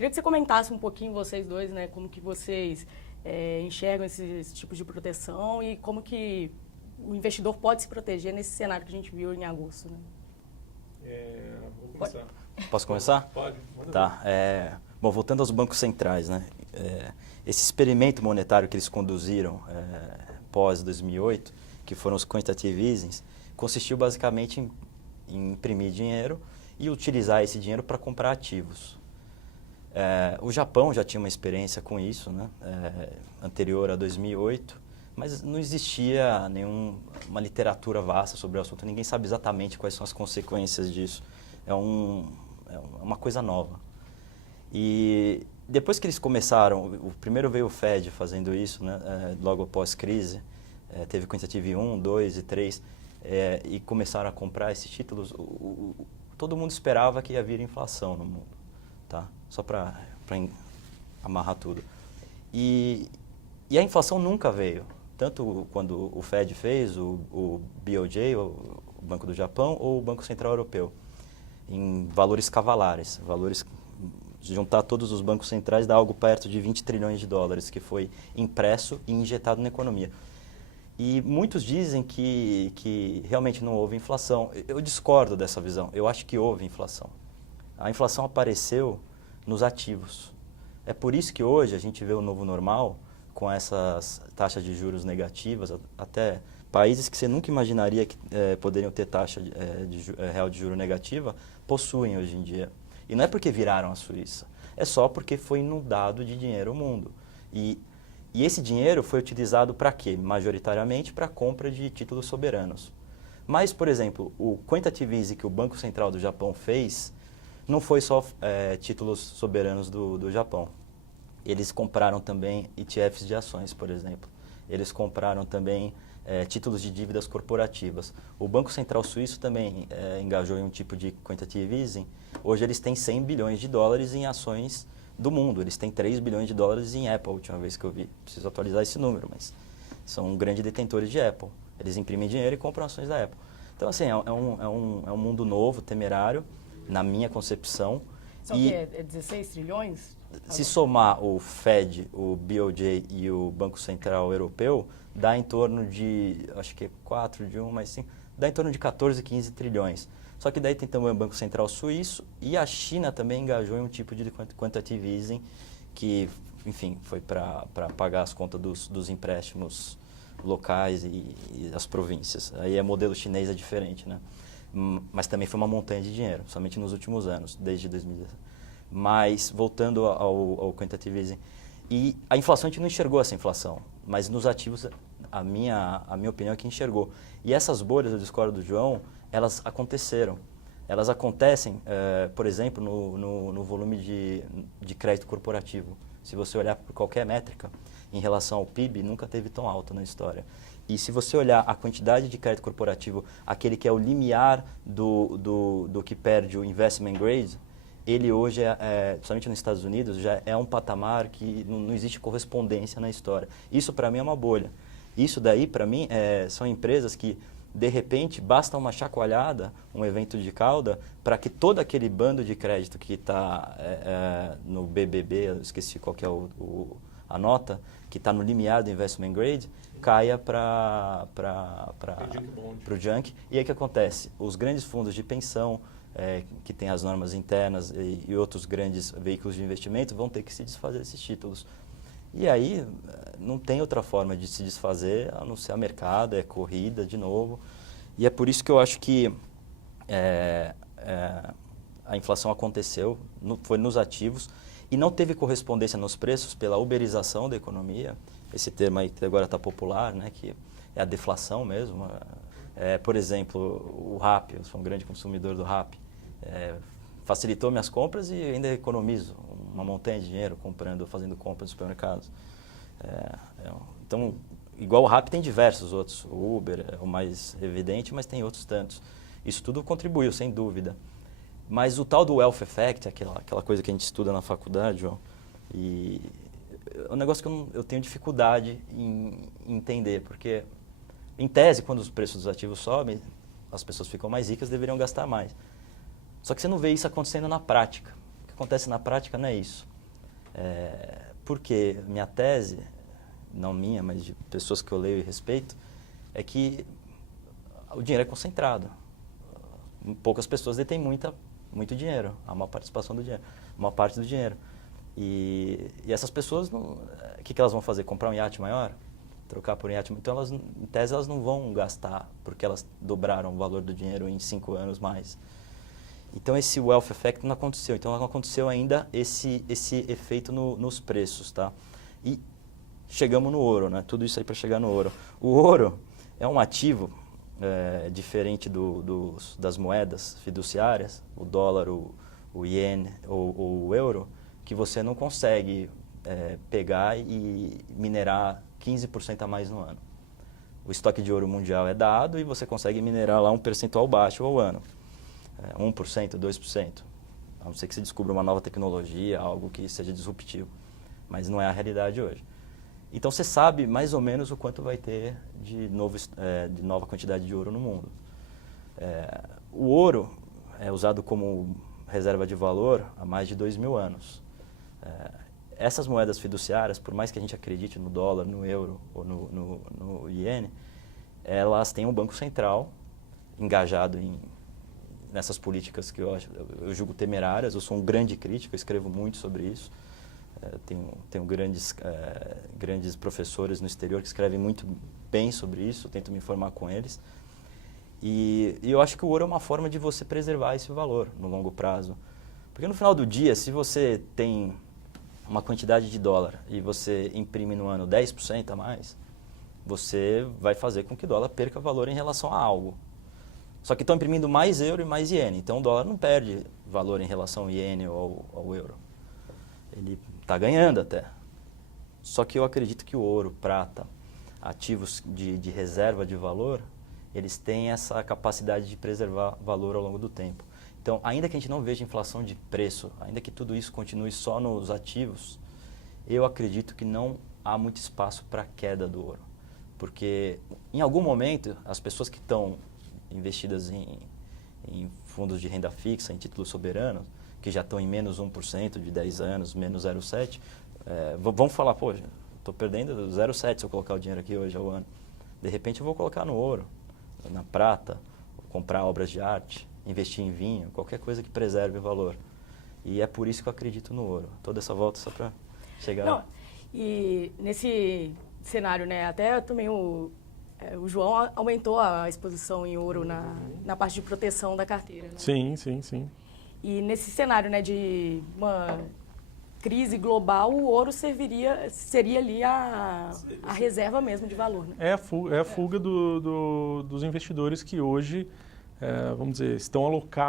Queria que você comentasse um pouquinho, vocês dois, né, como que vocês enxergam esse tipo de proteção e como que o investidor pode se proteger nesse cenário que a gente viu em agosto, né? Vou começar. Posso começar? Pode. Manda Tá. Bom, voltando aos bancos centrais, né? Esse experimento monetário que eles conduziram pós 2008, que foram os quantitative easing, consistiu basicamente em imprimir dinheiro e utilizar esse dinheiro para comprar ativos. O Japão já tinha uma experiência com isso, né? Anterior a 2008, mas não existia uma literatura vasta sobre o assunto, ninguém sabe exatamente quais são as consequências disso. É uma coisa nova. E depois que eles começaram, primeiro veio o Fed fazendo isso, né? Logo após crise, teve quantitative 1, 2 e 3, e começaram a comprar esses títulos, todo mundo esperava que ia vir inflação no mundo, tá? Só para amarrar tudo. E a inflação nunca veio, tanto quando o Fed fez, o BOJ, o Banco do Japão, ou o Banco Central Europeu, em valores cavalares, juntar todos os bancos centrais dá algo perto de 20 trilhões de dólares que foi impresso e injetado na economia. E muitos dizem que realmente não houve inflação. Eu discordo dessa visão. Eu acho que houve inflação. A inflação apareceu nos ativos. É por isso que hoje a gente vê o novo normal com essas taxas de juros negativas, até países que você nunca imaginaria que poderiam ter taxa real de juro negativa, possuem hoje em dia. E não é porque viraram a Suíça, é só porque foi inundado de dinheiro o mundo. E esse dinheiro foi utilizado para quê? Majoritariamente para a compra de títulos soberanos. Mas, por exemplo, o quantitative easing que o Banco Central do Japão fez não foi só títulos soberanos do Japão. Eles compraram também ETFs de ações, por exemplo. Eles compraram também títulos de dívidas corporativas. O Banco Central Suíço também engajou em um tipo de quantitative easing. Hoje eles têm 100 bilhões de dólares em ações do mundo. Eles têm 3 bilhões de dólares em Apple, a última vez que eu vi. Preciso atualizar esse número, mas são grandes detentores de Apple. Eles imprimem dinheiro e compram ações da Apple. Então, assim, é um mundo novo, temerário, na minha concepção. São o quê? 16 trilhões? Se somar o Fed, o BOJ e o Banco Central Europeu, dá em torno de, acho que é 4 de 1 mais 5, dá em torno de 14, 15 trilhões. Só que daí tem também o Banco Central Suíço e a China também engajou em um tipo de quantitative easing que, enfim, foi para pagar as contas dos empréstimos locais e as províncias. Aí o modelo chinês é diferente, né? Mas também foi uma montanha de dinheiro, somente nos últimos anos, desde 2010. Mas, voltando ao quantitative easing, e a inflação, a gente não enxergou essa inflação, mas nos ativos, a minha opinião é que enxergou. E essas bolhas, eu discordo do João, elas aconteceram. Elas acontecem, por exemplo, no volume de crédito corporativo. Se você olhar por qualquer métrica, em relação ao PIB, nunca teve tão alto na história. E se você olhar a quantidade de crédito corporativo, aquele que é o limiar do que perde o investment grade, ele hoje, principalmente nos Estados Unidos, já é um patamar que não existe correspondência na história. Isso, para mim, é uma bolha. Isso daí, para mim, são empresas que, de repente, basta uma chacoalhada, um evento de cauda, para que todo aquele bando de crédito que está no BBB, eu esqueci qual que é a nota, que está no limiar do investment grade, caia para o junk. E aí o que acontece? Os grandes fundos de pensão, que têm as normas internas e outros grandes veículos de investimento, vão ter que se desfazer desses títulos. E aí não tem outra forma de se desfazer a não ser a mercado, corrida de novo. E é por isso que eu acho que a inflação aconteceu, foi nos ativos, e não teve correspondência nos preços pela uberização da economia, esse termo aí que agora está popular, né, que é a deflação mesmo. Por exemplo, o Rappi, eu sou um grande consumidor do Rappi, facilitou minhas compras e ainda economizo uma montanha de dinheiro fazendo compras nos supermercados. Então, igual o Rappi, tem diversos outros. O Uber é o mais evidente, mas tem outros tantos. Isso tudo contribuiu, sem dúvida. Mas o tal do wealth effect, aquela coisa que a gente estuda na faculdade, João, e é um negócio que eu tenho dificuldade em entender, porque, em tese, quando os preços dos ativos sobem, as pessoas ficam mais ricas, deveriam gastar mais. Só que você não vê isso acontecendo na prática. O que acontece na prática não é isso. Porque minha tese, não minha, mas de pessoas que eu leio e respeito, é que o dinheiro é concentrado. Poucas pessoas detêm muito dinheiro, há uma participação do dinheiro, uma parte do dinheiro. E essas pessoas, o que elas vão fazer? Comprar um iate maior? Trocar por um iate? Então, elas, em tese, elas não vão gastar porque elas dobraram o valor do dinheiro em 5 anos mais. Então, esse wealth effect não aconteceu. Então, não aconteceu ainda esse efeito nos preços, tá? E chegamos no ouro, né? Tudo isso aí para chegar no ouro. O ouro é um ativo diferente das moedas fiduciárias, o dólar, o iene ou o euro, que você não consegue pegar e minerar 15% a mais no ano. O estoque de ouro mundial é dado e você consegue minerar lá um percentual baixo ao ano. 1%, 2%. A não ser que você descubra uma nova tecnologia, algo que seja disruptivo. Mas não é a realidade hoje. Então você sabe mais ou menos o quanto vai ter de nova quantidade de ouro no mundo. O ouro é usado como reserva de valor há mais de 2.000 anos. Essas moedas fiduciárias, por mais que a gente acredite no dólar, no euro ou no iene, elas têm um banco central engajado nessas políticas que eu julgo temerárias. Eu sou um grande crítico, eu escrevo muito sobre isso. Tenho grandes professores no exterior que escrevem muito bem sobre isso, eu tento me informar com eles. E eu acho que o ouro é uma forma de você preservar esse valor no longo prazo. Porque no final do dia, se você tem uma quantidade de dólar e você imprime no ano 10% a mais, você vai fazer com que o dólar perca valor em relação a algo. Só que estão imprimindo mais euro e mais iene, então o dólar não perde valor em relação ao iene ou ao euro. Ele está ganhando até. Só que eu acredito que o ouro, prata, ativos de reserva de valor, eles têm essa capacidade de preservar valor ao longo do tempo. Então, ainda que a gente não veja inflação de preço, ainda que tudo isso continue só nos ativos, eu acredito que não há muito espaço para a queda do ouro. Porque, em algum momento, as pessoas que estão investidas em fundos de renda fixa, em títulos soberanos, que já estão em menos 1% de 10 anos, menos 0,7%, vão falar, pô, estou perdendo 0,7% se eu colocar o dinheiro aqui hoje ao ano. De repente eu vou colocar no ouro, na prata, comprar obras de arte, investir em vinho, qualquer coisa que preserve valor. E é por isso que eu acredito no ouro. Toda essa volta só para chegar... Não, e nesse cenário, né, até também o João aumentou a exposição em ouro na parte de proteção da carteira. Né? Sim, sim, sim. E nesse cenário, né, de uma crise global, o ouro seria ali a reserva mesmo de valor. Né? É a fuga dos investidores que hoje, vamos dizer, estão alocados